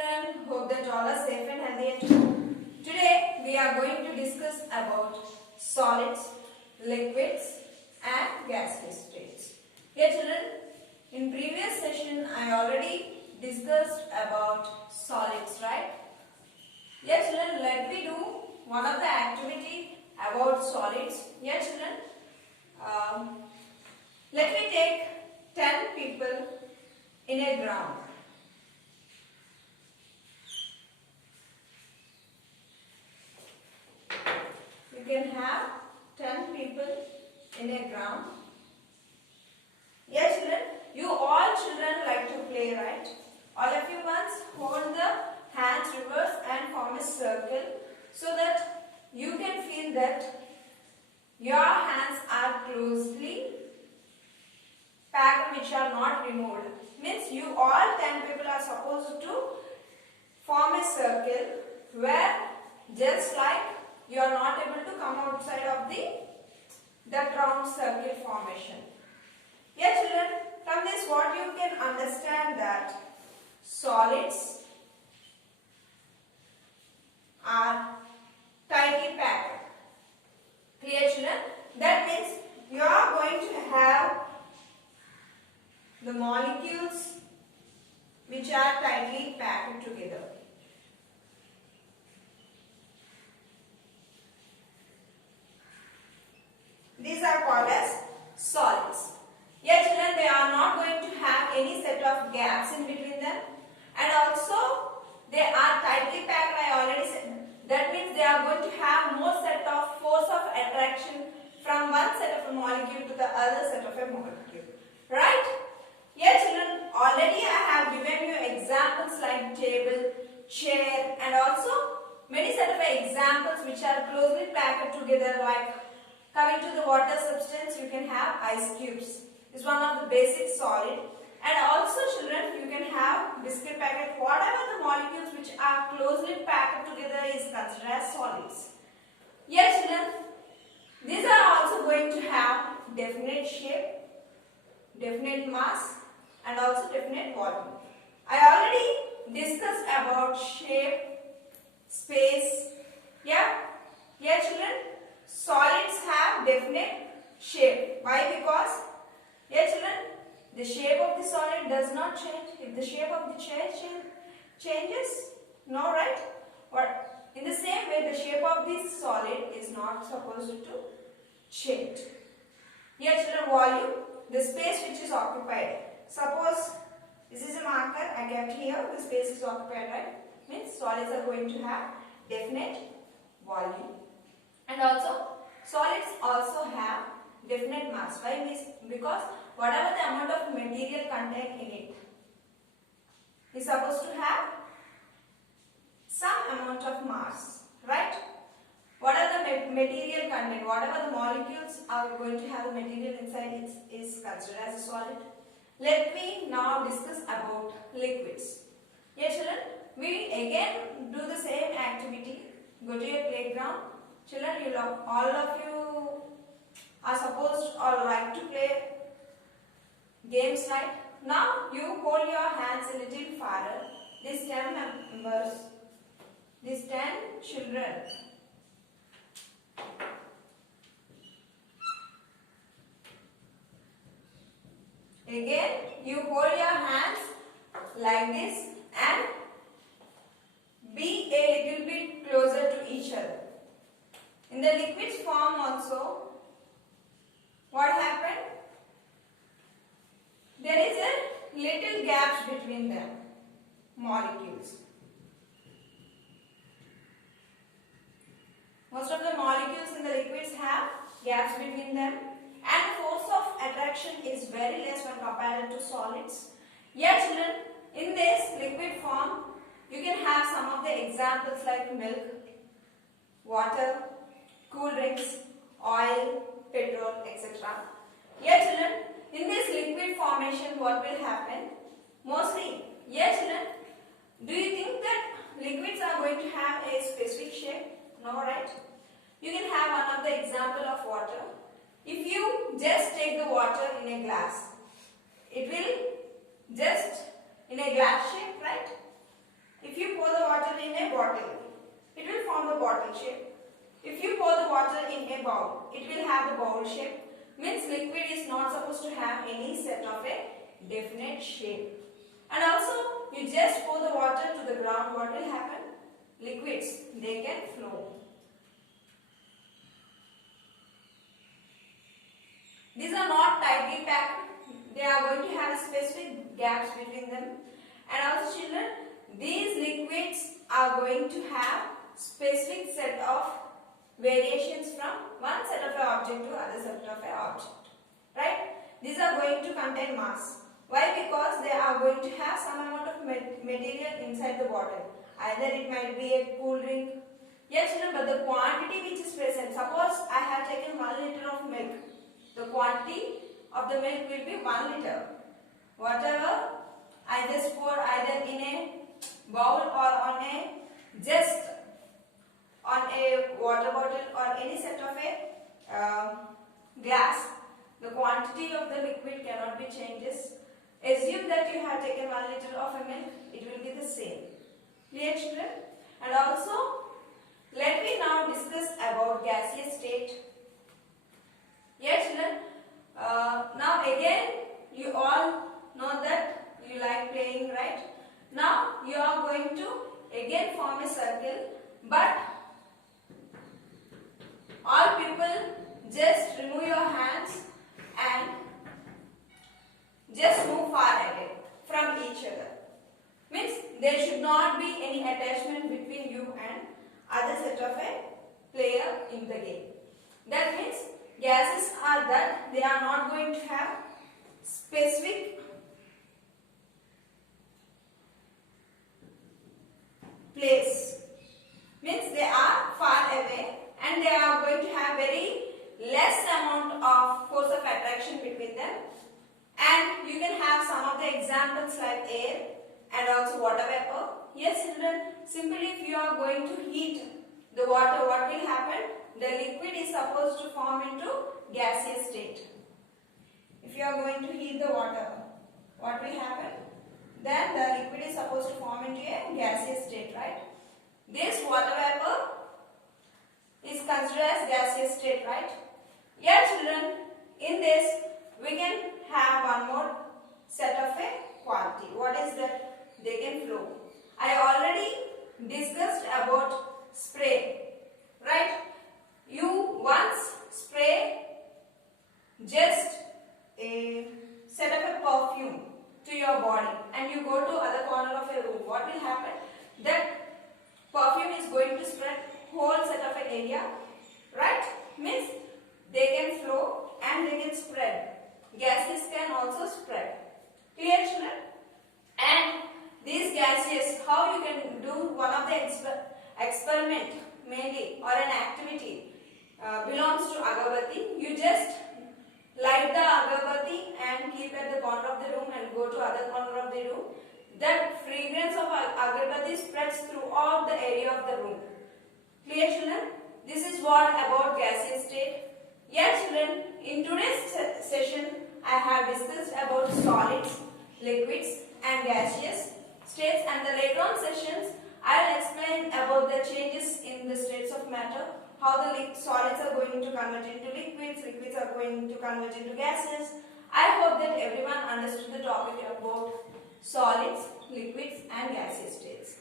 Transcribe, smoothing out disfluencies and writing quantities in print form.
Everyone, hope that all are safe and healthy at home. Today we are going to discuss about solids, liquids and gaseous states. Here children, in previous session I already discussed about solids, right? Here children, let me do one of the activity about solids. Here children, let me take 10 people in a ground. You can have 10 people in a ground. Yes children, you all children like to play, right? All of you once hold the hands reverse and form a circle so that you can feel that your hands are closely packed which are not removed. Means you all 10 people are supposed to form a circle where just like you are not able to come outside of that round circle formation. Yes children, from this what you can understand that solids are tightly packed. Clear children? That means you are going to have the molecules which are tightly packed together. These are called as solids. Yes children, they are not going to have any set of gaps in between them, and also they are tightly packed. I already said that means they are going to have more set of force of attraction from one set of a molecule to the other set of a molecule, right? Yes children, already I have given you examples like table, chair, and also many set of examples which are closely packed together, like coming to the water substance, you can have ice cubes. It's one of the basic solid. And also children, you can have biscuit packet. Whatever the molecules which are closely packed together is considered as solids. Yes children, these are also going to have definite shape, definite mass, and also definite volume. I already discussed about shape, space. Yeah children, solids have definite shape. Why? Because, yes children, the shape of the solid does not change. If the shape of the chair changes, no, right? But in the same way, the shape of this solid is not supposed to change. Yes children, volume, the space which is occupied. Suppose this is a marker I kept here, the space is occupied, right? Means solids are going to have definite volume. And also, solids also have definite mass. Why? Because whatever the amount of material contained in it is supposed to have some amount of mass, right? Whatever the material content, whatever the molecules are going to have the material inside it is considered as a solid. Let me now discuss about liquids. Yes children, we again do the same activity. Go to your playground. Children, all of you are supposed or like to play games, right? Now you hold your hands a little farther. These 10 members, these 10 children. Again, you hold your hands like this and be a little bit closer to each other. In the liquid form also, what happened? There is a little gaps between them, molecules. Most of the molecules in the liquids have gaps between them, and the force of attraction is very less when compared to solids. Yet children, in this liquid form, you can have some of the examples like milk, water, cool drinks, oil, petrol, etc. Yes children, in this liquid formation what will happen? Mostly, yes children, do you think that liquids are going to have a specific shape? No, right? You can have one of the example of water. If you just take the water in a glass, it will just in a glass shape, right? If a bottle. It will form the bottle shape. If you pour the water in a bowl, it will have the bowl shape. Means liquid is not supposed to have any set of a definite shape. And also, you just pour the water to the ground, what will happen? Liquids, they can flow. These are not tightly packed. They are going to have specific gaps between them. And also children, these liquids are going to have specific set of variations from one set of an object to other set of an object. Right? These are going to contain mass. Why? Because they are going to have some amount of material inside the bottle. Either it might be a cool drink. Yes, children, but the quantity which is present. Suppose I have taken 1 liter of milk. The quantity of the milk will be 1 liter. Whatever I just pour either in a bowl or on a just on a water bottle or any set of a glass, the quantity of the liquid cannot be changed. Assume that you have taken 1 liter of a milk, it will be the same. Clear, children? And also, let me now discuss about gaseous state. Yes, children. Now again, you all know that you like playing, right? Now you are going to again form a circle, but all people just remove your hands and just move far away from each other. Means there should not be any attachment between you and other set of a player in the game. That means gases are that they are not going to have specific place. Means they are far away and they are going to have very less amount of force of attraction between them. And you can have some of the examples like air and also water vapor. Yes, children, simply if you are going to heat the water, what will happen? The liquid is supposed to form into gaseous state. If you are going to heat the water, what will happen? Then the liquid is supposed to form into a gaseous state, right? This water vapor is considered as gaseous state, right? Yeah, children, in this we can have one more set of a quality. What is that? They can flow. I already discussed about spray, right? You once spray just a set of a perfume to your body and you go to other corner of a room. What will happen? That perfume is going to spread whole set of an area, right? Means they can flow and they can spread. Gases can also spread. Clear, children? And these gases, how you can do one of the experiment mainly or an activity belongs to agarbatti. You just light the agarbatti and keep at the corner of the room and go to other corner of the room. That fragrance of agarbatti spreads throughout the area of the room. Clear, children? This is what about gaseous state. Yeah, children, in today's session I have discussed about solids, liquids and gaseous states, and the later on sessions I will explain about the changes in the states of matter, how the solids are going to convert into liquids, liquids are going to convert into gases. I hope that everyone understood the topic about solids, liquids and gaseous states.